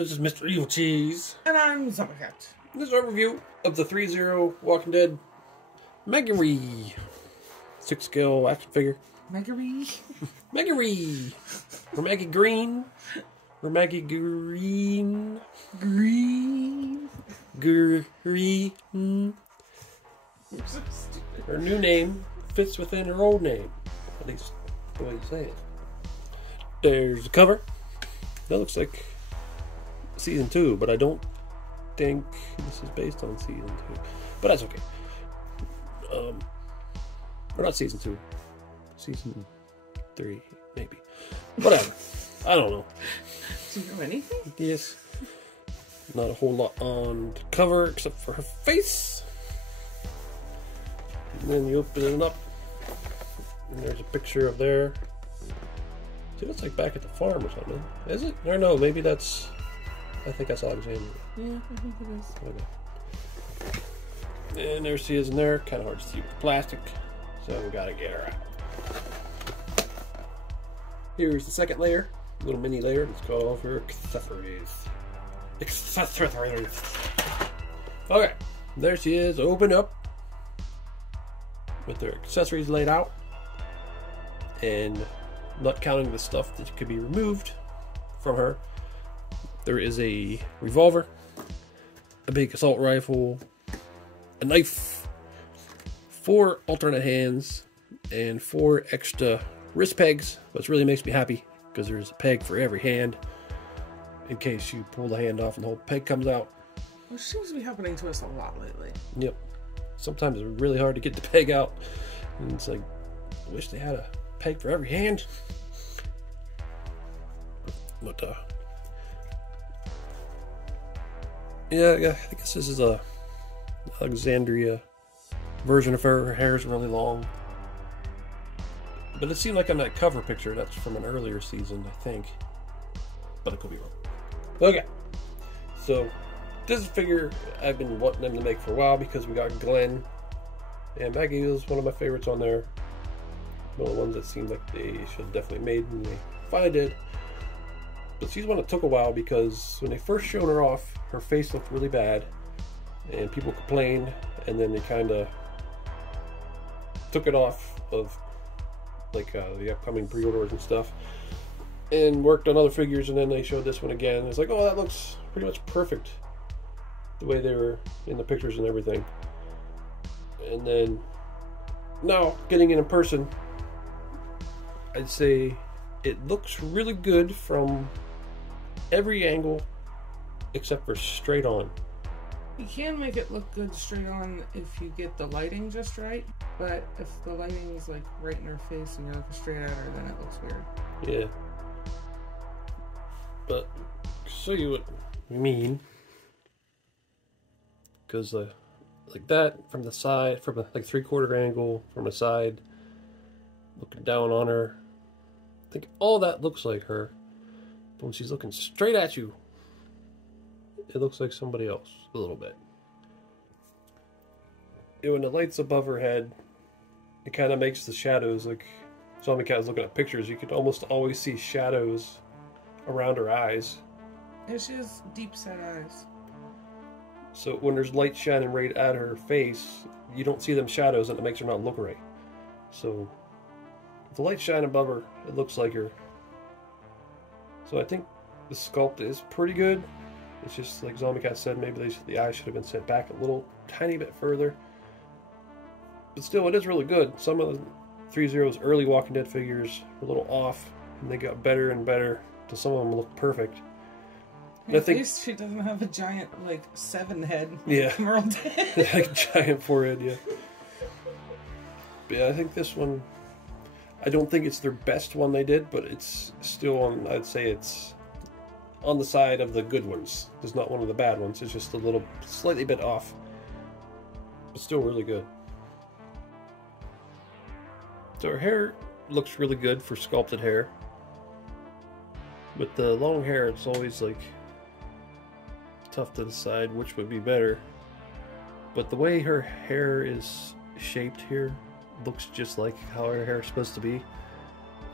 this is Mr. Evilcheese. And I'm Zombiecat. This is our review of the Threezero Walking Dead Maggie Rhee 6-scale action figure. Maggie Rhee? Maggie Rhee. Or Maggie Green. Or Maggie Green. Green. Green. You're so stupid. Her new name fits within her old name. At least the way you say it. There's the cover. That looks like season 2, but I don't think this is based on season 2. But that's okay. Or not season 2. Season 3, maybe. Whatever. I don't know. Do you know anything? Yes. Not a whole lot on the cover except for her face. And then you open it up. And there's a picture of there. See, that's like back at the farm or something. Is it? Or no, maybe that's... I think that's Alexandria. Yeah, I think it is. Okay. And there she is in there. Kind of hard to see with the plastic. So we gotta get her out. Here's the second layer. A little mini layer. Let's call all of her accessories. Accessories. Okay. There she is. Open up. With her accessories laid out. And not counting the stuff that could be removed from her. There is a revolver, a big assault rifle, a knife, 4 alternate hands, and 4 extra wrist pegs, which really makes me happy because there's a peg for every hand in case you pull the hand off and the whole peg comes out. Which seems to be happening to us a lot lately. Yep. Sometimes it's really hard to get the peg out, and it's like, I wish they had a peg for every hand. But yeah, I guess this is a Alexandria version of her. Her hair is really long. But it seemed like on that cover picture, that's from an earlier season, I think. But I could be wrong. Okay. So, this figure I've been wanting them to make for a while because we got Glenn. And Maggie was one of my favorites on there. One of the ones that seemed like they should have definitely made, and they finally did. But she's one that took a while because when they first showed her off, her face looked really bad. And people complained, and then they kind of took it off of like the upcoming pre-orders and stuff. And worked on other figures, and then they showed this one again. It's like, oh, that looks pretty much perfect. The way they were in the pictures and everything. And then, now, getting it in person, I'd say it looks really good from every angle except for straight on. You can make it look good straight on if you get the lighting just right, but if the lighting is like right in her face and you're looking straight at her, then it looks weird. Yeah. But, show you what I mean. Because, like that, from the side, from a like 3/4 angle, from the side, looking down on her. I think all that looks like her. But when she's looking straight at you, it looks like somebody else a little bit. And when the light's above her head, it kind of makes the shadows, like Zombiecat was looking at pictures, you could almost always see shadows around her eyes. Yeah, she has deep set eyes. So when there's light shining right at her face, you don't see them shadows and it makes her not look right. So if the light shine above her, it looks like her. So I think the sculpt is pretty good. It's just like Zombiecat said, maybe the eye should have been set back a little tiny bit further. But still, it is really good. Some of the Threezero's early Walking Dead figures were a little off, and they got better and better, till some of them look perfect. At least she doesn't have a giant, like, 7 head. Yeah. Emerald head. Like a giant forehead, yeah. But yeah, I think this one, I don't think it's their best one they did, but it's still on, I'd say it's on the side of the good ones. It's not one of the bad ones, it's just a little, slightly bit off. But still really good. So her hair looks really good for sculpted hair. With the long hair, it's always like tough to decide which would be better. But the way her hair is shaped here looks just like how her hair is supposed to be.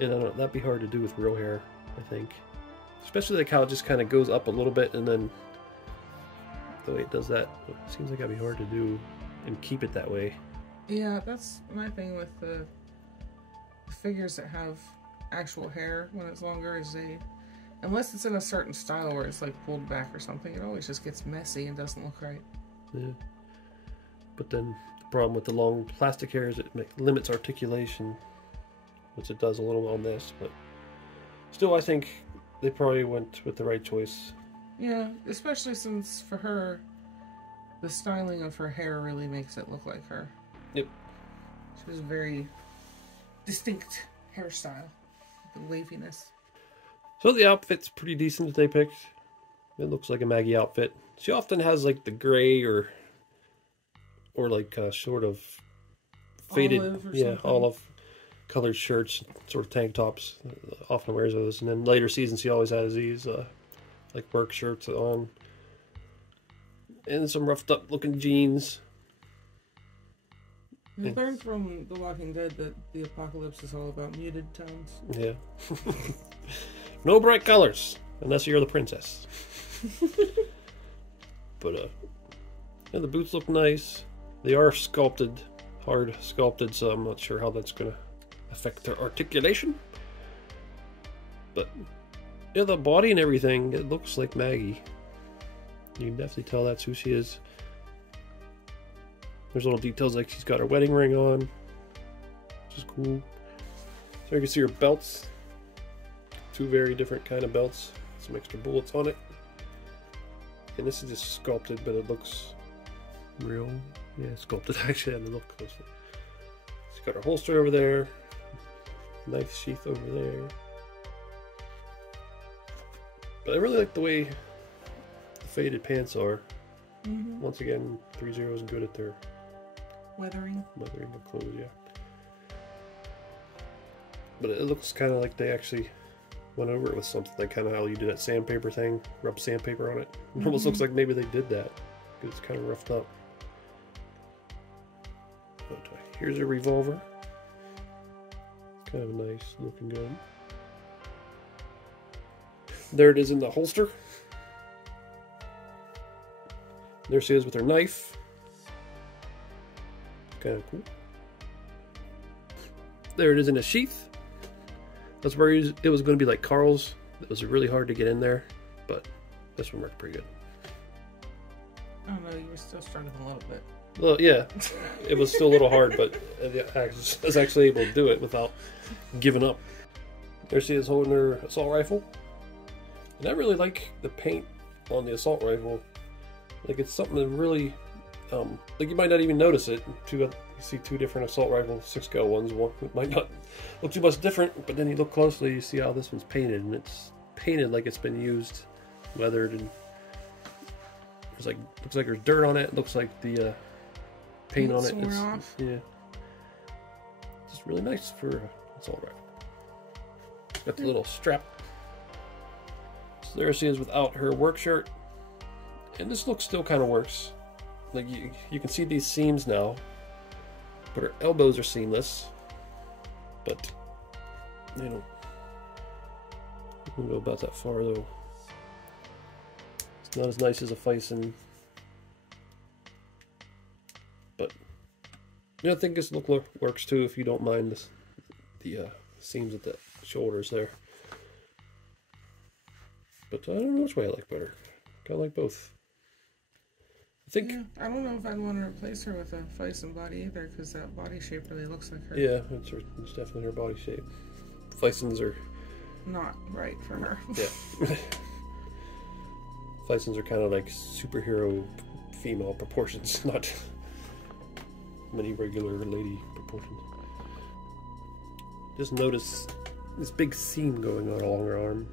And I don't know, that'd be hard to do with real hair, I think. Especially like how it just kind of goes up a little bit, and then the way it does that, it seems like that'd be hard to do and keep it that way. Yeah, that's my thing with the figures that have actual hair when it's longer, is unless it's in a certain style where it's like pulled back or something, it always just gets messy and doesn't look right. Yeah. But then the problem with the long plastic hair is it limits articulation, which it does a little on this, but still I think they probably went with the right choice. Yeah, especially since for her, the styling of her hair really makes it look like her. Yep. She has a very distinct hairstyle, the waviness. So the outfit's pretty decent that they picked. It looks like a Maggie outfit. She often has like the gray or like sort of faded, olive colored shirts, sort of tank tops. Often wears those, and then later seasons she always has these like work shirts on, and some roughed up looking jeans. We learned from The Walking Dead that the apocalypse is all about muted tones. Yeah. No bright colors, unless you're the princess. But, yeah, the boots look nice. They are sculpted, hard sculpted, so I'm not sure how that's going to affect their articulation. But, yeah, the body and everything, it looks like Maggie. You can definitely tell that's who she is. There's little details like she's got her wedding ring on, which is cool. So you can see her belts. Two very different kind of belts. Some extra bullets on it. And this is just sculpted, but it looks real. Yeah, sculpted actually. I had to look closely. She's got her holster over there. Knife sheath over there. But I really like the way the faded pants are. Mm-hmm. Once again, Threezero is good at their weathering of clothes, yeah. But it looks kind of like they actually went over it with something, like kind of how you do that sandpaper thing, rub sandpaper on it. It almost looks like maybe they did that, because it's kind of roughed up. But here's a revolver. Kind of a nice looking gun. There it is in the holster. There she is with her knife. Kind of cool. There it is in a sheath. That's where it was going to be like Karl's. It was really hard to get in there, but this one worked pretty good. I don't know, you were still struggling a little bit. Well, yeah, it was still a little hard, but I was actually able to do it without giving up. There she is holding her assault rifle. And I really like the paint on the assault rifle. Like, it's something that really, like, you might not even notice it. You see two different assault rifle 6-cal ones. One might not look too much different, but then you look closely, you see how this one's painted, and it's painted like it's been used, weathered, and there's like, looks like there's dirt on it. It looks like the paint on it. It's off. Yeah, just really nice for assault rifle. Got the little strap. So there she is without her work shirt. And this look still kind of works. Like, you can see these seams now, but her elbows are seamless. But, you know, I wouldn't go about that far though. It's not as nice as a Fison. But, you know, I think this look works too if you don't mind the seams at the shoulders there. But I don't know which way I like better. Kind of like both. I think. Yeah, I don't know if I'd want to replace her with a Fison body either, because that body shape really looks like her. Yeah, it's definitely her body shape. Fisons are not right for her. Yeah. Fisons are kind of like superhero female proportions, not many regular lady proportions. Just notice this big seam going on along her arm.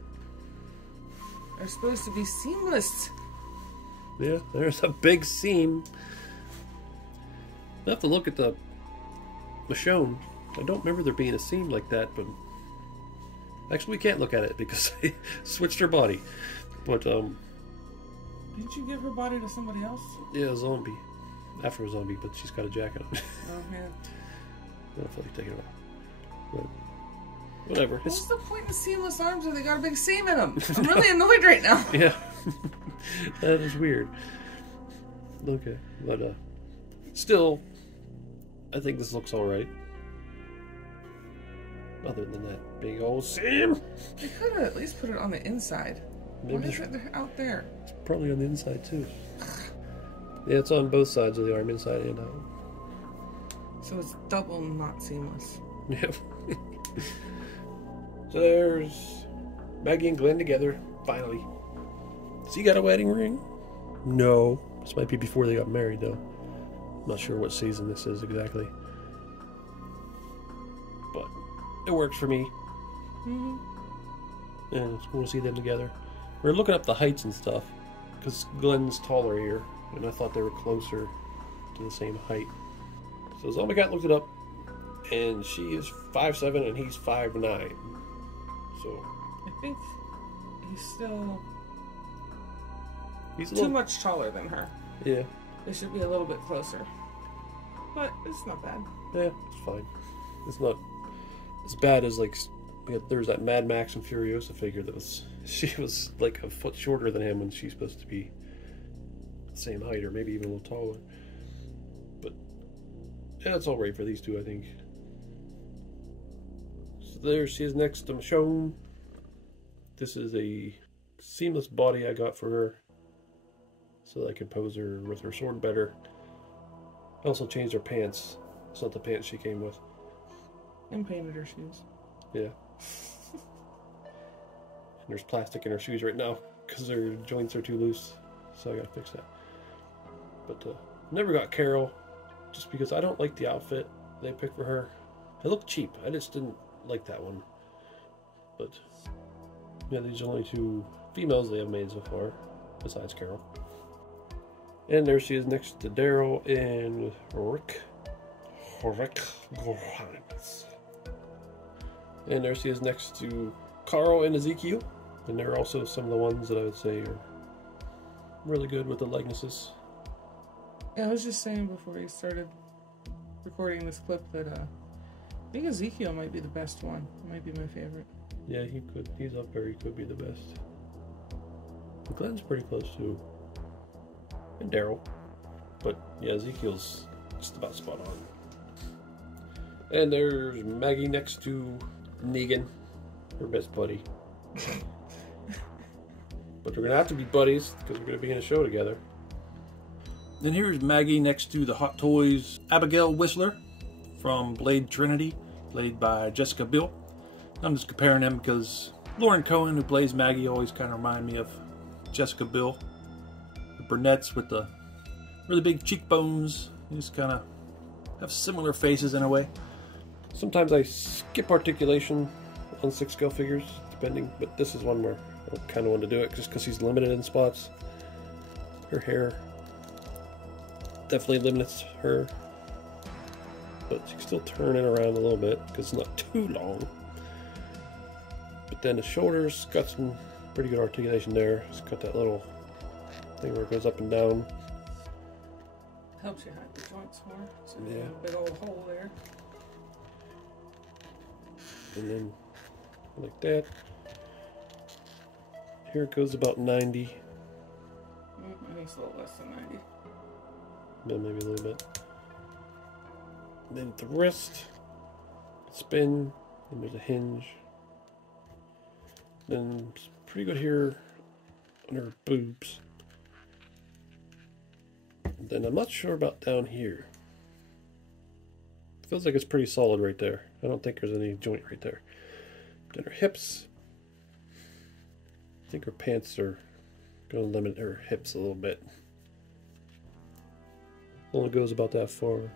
They're supposed to be seamless. Yeah, there's a big seam. I have to look at the Michonne. I don't remember there being a seam like that, but actually we can't look at it because they switched her body. But didn't you give her body to somebody else? Yeah, a zombie. After a zombie, but she's got a jacket on. Oh yeah. I don't feel like taking it off. But whatever. What's the point in seamless arms if they got a big seam in them? I'm really annoyed right now. Yeah. That is weird. Okay, but still, I think this looks alright. Other than that big old seam. They could have at least put it on the inside. Maybe Why is it out there? It's probably on the inside too. Yeah, it's on both sides of the arm, inside and out. So it's double not seamless. Yep. So there's Maggie and Glenn together, finally. Has he got a wedding ring? No. This might be before they got married, though. I'm not sure what season this is exactly. But it works for me. Mm-hmm. And it's cool to see them together. We're looking up the heights and stuff, because Glenn's taller here, and I thought they were closer to the same height. So Zombie Cat looked it up, and she is 5'7" and he's 5'9". So I think he's a too much taller than her. Yeah. They should be a little bit closer. But it's not bad. Yeah, it's fine. It's not as bad as like there's that Mad Max and Furiosa figure that she was like a foot shorter than him when she's supposed to be the same height or maybe even a little taller. But yeah, it's all right for these two, I think. So there she is next to Michonne. This is a seamless body I got for her so that I can pose her with her sword better. I also changed her pants. It's not the pants she came with. And painted her shoes. Yeah. And there's plastic in her shoes right now because her joints are too loose, so I gotta fix that. But never got Carol just because I don't like the outfit they picked for her. It looked cheap. I just didn't like that one. But yeah, these are only two females they have made so far, besides Carol. And there she is next to Daryl and Rick Grimes. And there she is next to Karl and Ezekiel. And they're also some of the ones that I would say are really good with the likenesses. Yeah, I was just saying before we started recording this clip that I think Ezekiel might be the best one. It might be my favorite. Yeah, he could. He's up there. He could be the best. But Glenn's pretty close too. And Daryl. But yeah, Ezekiel's just about spot on. And there's Maggie next to Negan, her best buddy. But we're going to have to be buddies because we're going to be in a show together. Then here's Maggie next to the Hot Toys Abigail Whistler from Blade Trinity, played by Jessica Biel. I'm just comparing them because Lauren Cohen, who plays Maggie, always kind of remind me of Jessica Biel. The brunettes with the really big cheekbones. They just kind of have similar faces in a way. Sometimes I skip articulation on 6-scale figures, depending, but this is one where I kind of want to do it just because she's limited in spots. Her hair definitely limits her, but she can still turn it around a little bit because it's not too long. But then the shoulders got some pretty good articulation there. It's got that little thing where it goes up and down. Helps you hide the joints more. So Yeah. A big old hole there. And then like that. Here it goes about 90. I think it's a little less than 90. Yeah, maybe a little bit. And then the wrist, spin, and there's a hinge. Then it's pretty good here on her boobs. And then I'm not sure about down here. Feels like it's pretty solid right there. I don't think there's any joint right there. Then her hips. I think her pants are going to limit her hips a little bit. Only goes about that far.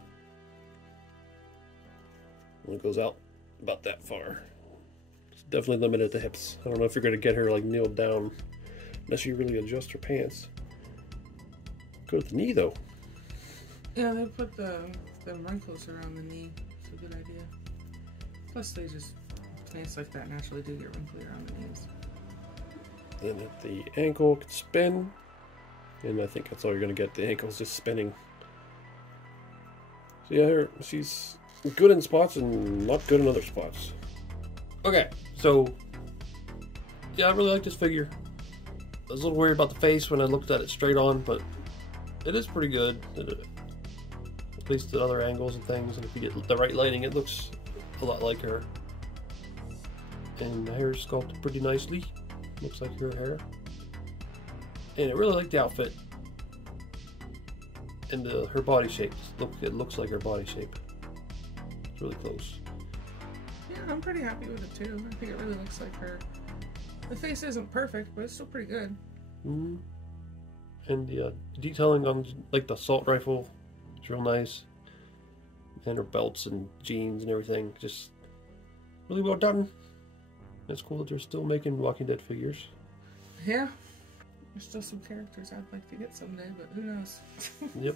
Only goes out about that far. It's definitely limited at the hips. I don't know if you're going to get her like kneeled down unless you really adjust her pants. Go to the knee though. Yeah, they put the wrinkles around the knee. It's a good idea. Plus, plants like that naturally do get wrinkly around the knees. Then at the ankle, it can spin. And I think that's all you're going to get. The ankle's just spinning. So yeah, she's good in spots and not good in other spots. Okay, so yeah, I really like this figure. I was a little worried about the face when I looked at it straight on, but it is pretty good. At least at other angles and things, and if you get the right lighting, it looks a lot like her. And the hair is sculpted pretty nicely. Looks like her hair. And I really like the outfit. And her body shape. It looks like her body shape. It's really close. Yeah, I'm pretty happy with it too. I think it really looks like her. The face isn't perfect, but it's still pretty good. Mm-hmm. And the detailing on like the assault rifle is real nice. And her belts and jeans and everything. Just really well done. It's cool that they're still making Walking Dead figures. Yeah. There's still some characters I'd like to get someday, but who knows? Yep.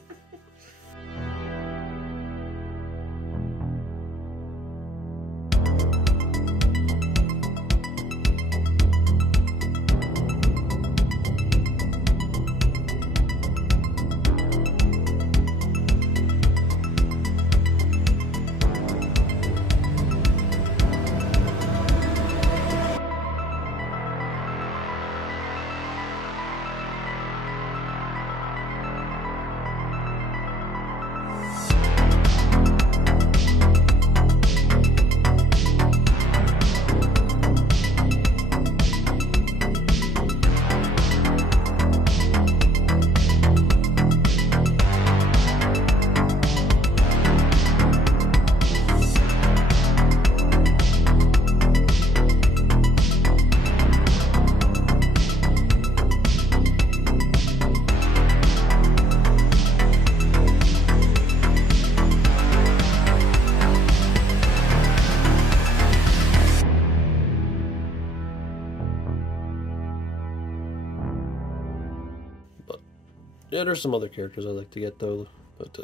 Yeah, there's some other characters I'd like to get though, but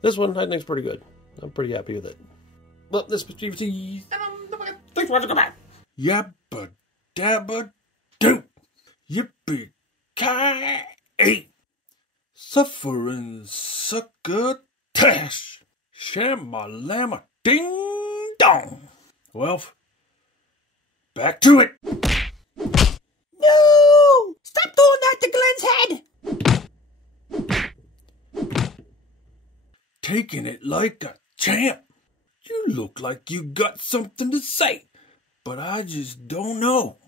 this one I think is pretty good. I'm pretty happy with it. Well, this is Evilcheese. Thanks for watching. Come back. Yabba dabba doo. Yippee ki Suffering sucker tash. Shamma lamma ding dong. Well, back to it. No! Stop doing that to Glenn's head! Taking it like a champ. You look like you got something to say, but I just don't know.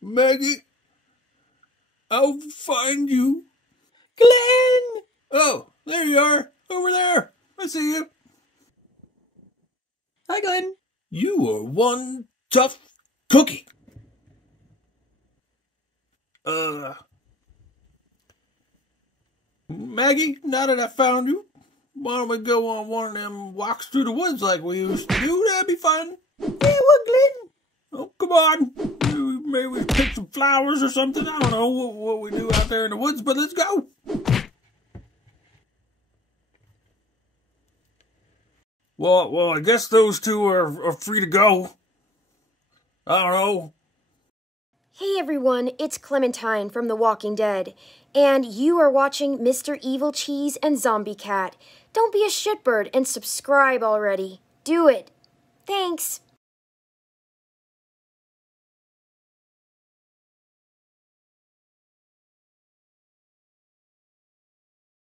Maggie, I'll find you. Glenn! Oh, there you are. Over there. I see you. Hi, Glenn. You are one tough cookie. Maggie, now that I found you, why don't we go on one of them walks through the woods like we used to do? That'd be fun. Yeah, what, Glenn? Oh, come on. Maybe we pick some flowers or something. I don't know what we do out there in the woods, but let's go. Well, I guess those two are free to go. I don't know. Hey everyone, it's Clementine from The Walking Dead, and you are watching Mr. Evilcheese and Zombie Cat. Don't be a shitbird and subscribe already. Do it. Thanks.